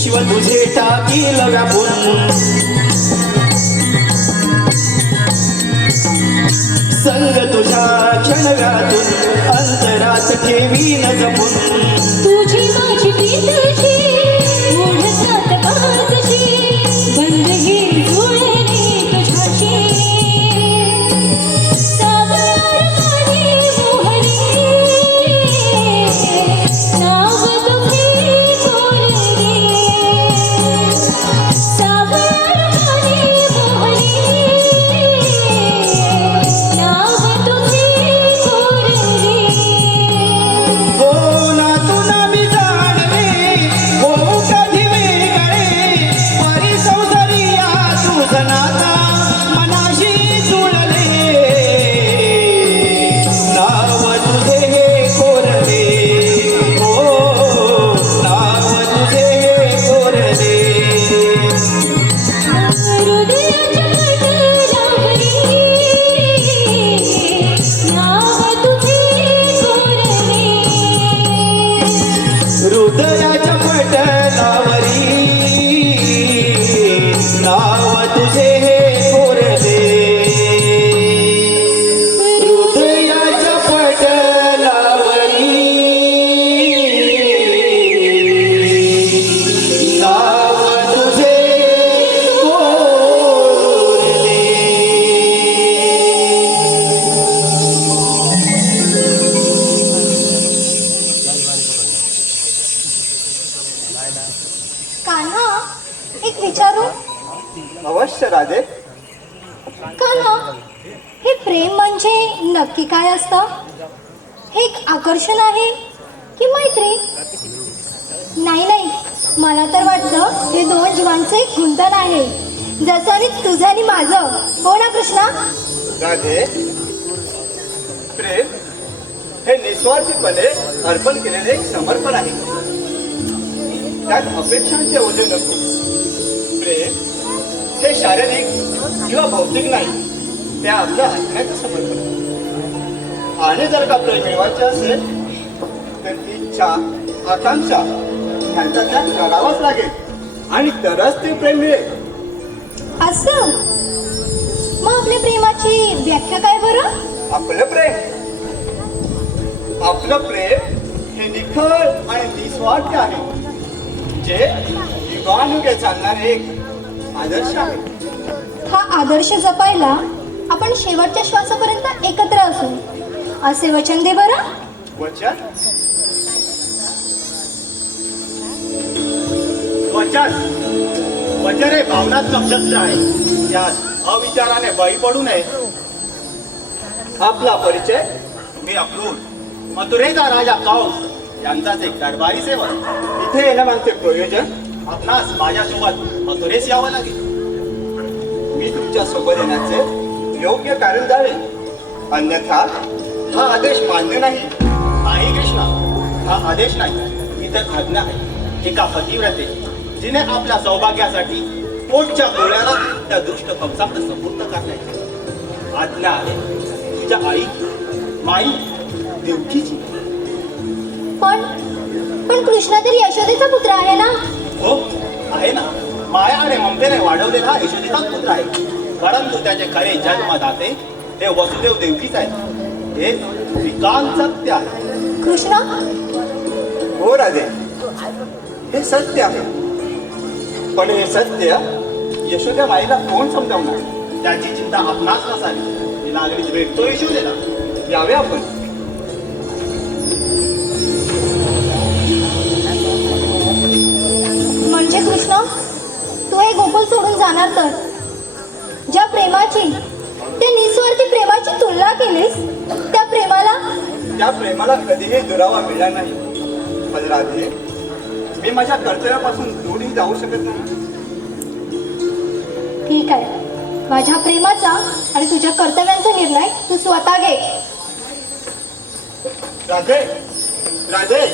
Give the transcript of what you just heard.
विश्व तुझे टाकील व्यापून संग तुझ्या क्षणव्यातून अंतरात ठेवीन जपून। तुझी माझी का हे प्रेम म्हणजे नक्की काय असतं? हे एक आकर्षण आहे की मैत्री? नाही नाही. मला तर वाटतं हे दोन जीवांचं एक गुंतन आहे. जसं आणि तुझं आणि माझं. हो ना कृष्णा? राधे प्रेम हे निस्वार्थीपणे अर्पण केलेले एक समर्पण आहे. त्यात अपेक्षांचे ओझे नको. प्रेम हे शारीरिक किंवा भौतिक नाही ते आपल्या आत्म्याचं समर्पण. आणि जर का प्रेम मिळवायचे असेल तर इच्छा आकांक्षा यांचा त्याग करावाच लागेल. आणि तरच ते प्रेम मिळेल. असं? मग आपल्या प्रेमाची व्याख्या काय बरं? आपलं प्रेम. आपलं प्रेम हे निखळ आणि निस्वार्थ आहे जे युगानुगे चालणारे एक आदर्श आहे. हा आदर्श जपायला आपण शेवटच्या श्वासापर्यंत एकत्र असू. असे वचन दे बरं. वचन? वचन. वचन हे भावनात्मक शब्द आहे यात अविचाराने बळी पडू नये. आपला परिचय मी अक्रूर मथुरेचा राजा कंस यांचाच एक दरबारी सेवक. इथे येणं मागचे प्रयोजन आपणास माझ्यासोबत मथुरेस यावं लागेल. मी तुमच्यासोबत येण्याचे योग्य कारण जाणेल अन्यथा हा आदेश मान्य नाही. नाही कृष्णा. हा आदेश नाही. ही तर आज्ञा आहे. एका पतिव्रते जिने आपल्या सौभाग्यासाठी पोटच्या गोळ्याला त्या दुष्ट कंसाकडे संपूर्ण करण्याची आज्ञा आहे तिच्या आई माई देवकीची. पण पण कृष्णा तर यशोदेचा पुत्र आहे ना? हो आहे ना. माया आणि ममतेने वाढवलेला यशोदेचाच पुत्र आहे. परंतु त्याचे खरे जन्मदाते हे वसुदेव देवकीच आहे हे श्रीकांत सत्य आहे. कृष्णा? हो राजे. हे सत्य आहे. पण हे सत्य यशोद्या माईला कोण समजावणार? त्याची चिंता आपणास नसावी. मी नागरीच भेटतो यशोदेला यावे आपण. प्रेमाला कधीही दुरावा मिळाला नाही. पण राधे मी माझ्या कर्तव्यापासून दूरही जाऊ शकत नाही. ठीक आहे. माझ्या प्रेमाचा आणि तुझ्या कर्तव्यांचा निर्णय तू स्वतः घे. राधे राधे.